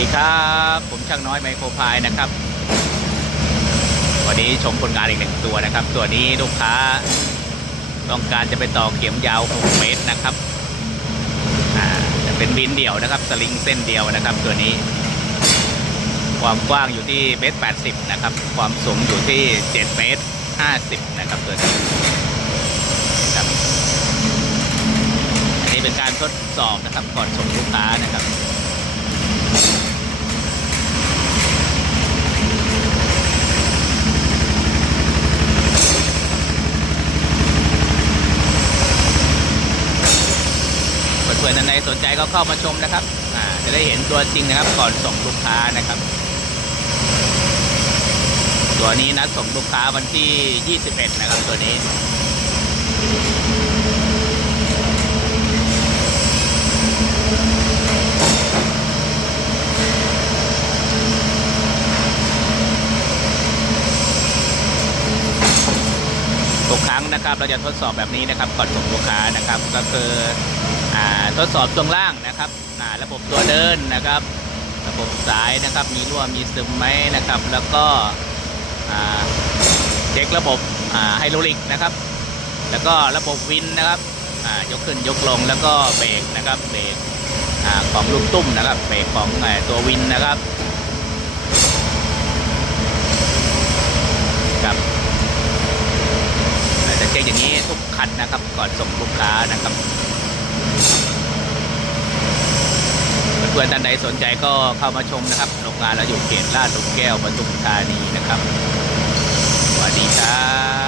ดีครับ ผมช่างน้อยไมโครพายนะครับ วันนี้ชมผลงานอีกหนึ่งตัวนะครับ ตัวนี้ลูกค้าต้องการจะไปต่อเข็มยาว 6 เมตรนะครับจะเป็นบินเดี่ยวนะครับสลิงเส้นเดียวนะครับ ตัวนี้ ความกว้างอยู่ที่เมตรแปดสิบนะครับ ความสูงอยู่ที่เจ็ดเมตรห้าสิบนะครับตัวนี้ครับอันนี้เป็นการทดสอบนะครับก่อนส่งลูกค้านะครับ เพื่อนๆท่านใดสนใจก็เข้ามาชมนะครับจะได้เห็นตัวจริงนะครับ ก่อนส่งลูกค้านะครับ ตัวนี้นัดส่งลูกค้าวันที่ 21 นะครับตัวนี้ทุกครั้งนะครับเราจะทดสอบแบบนี้นะครับก่อนส่งลูกค้านะครับ ก็คือ ทดสอบช่วงล่างนะครับระบบตัวเดินนะครับ ระบบสายนะครับ มีรั่วมีซึมไหมนะครับ แล้วก็เช็คระบบไฮดรอลิกนะครับ แล้วก็ระบบวินนะครับยกขึ้นยกลงแล้วก็เบรกนะครับเบรกของลูกตุ้มนะครับเบรกของตัววินนะครับครับจะเช็คอย่างนี้ทุกคันนะครับก่อนส่งลูกค้านะครับ พื่อนท่านใดสนใจก็เข้ามาชมนะครับโรงงานเราอยู่เขตลาดหลุมแก้วปทุมธานีนะครับสวัสดีครับ